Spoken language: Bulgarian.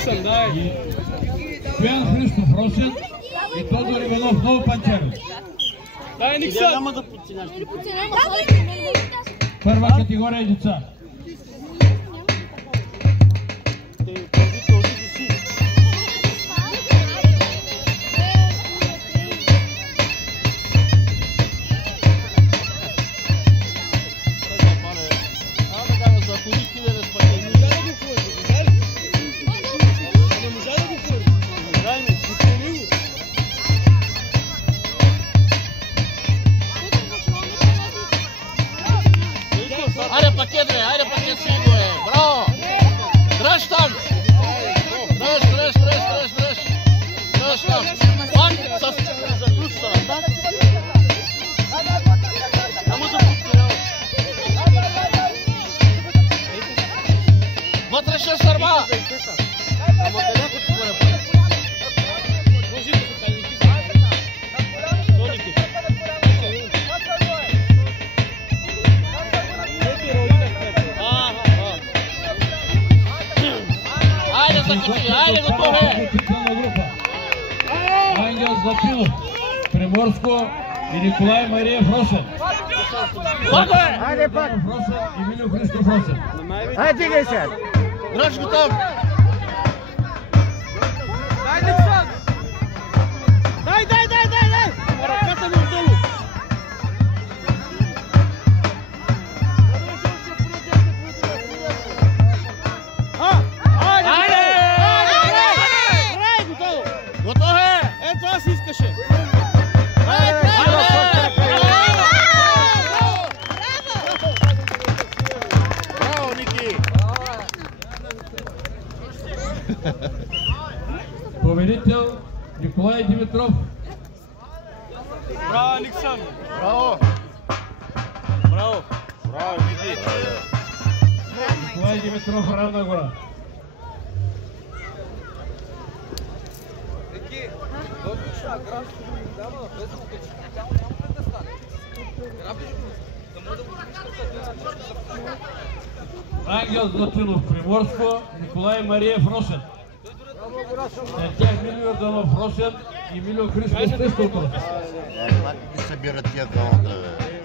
И Стоян Христов Росен и Тодор Иванов Ново Панчарево. Дай, Никсън! Няма да подценяш. Първа категория деца. Айде пакет, сиго е! Браво! Дръж там! Дръж там! Пак с заключителата. Няма да подценяваш. Вътрешна сърба! Ама къде ти го не бъде? Айде, готов е! Ангел Златинов, Приморско и Николай Мариев Росен. Айде пак! Росен и Милю Христов Росен. Айде, дигай се! Дръж го там! Дай, Никсън! Дай! Ръката ми отдолу! Победител Николай Димитров. Браво, Никсън! Браво, Ники! Николай Димитров, Равна гора. Ангел Златинов, Приморско, Николай Мариев Росен. След тях Милю Йорданов Росен и Милю Христов Росен. Как се събират тия двамата, бе?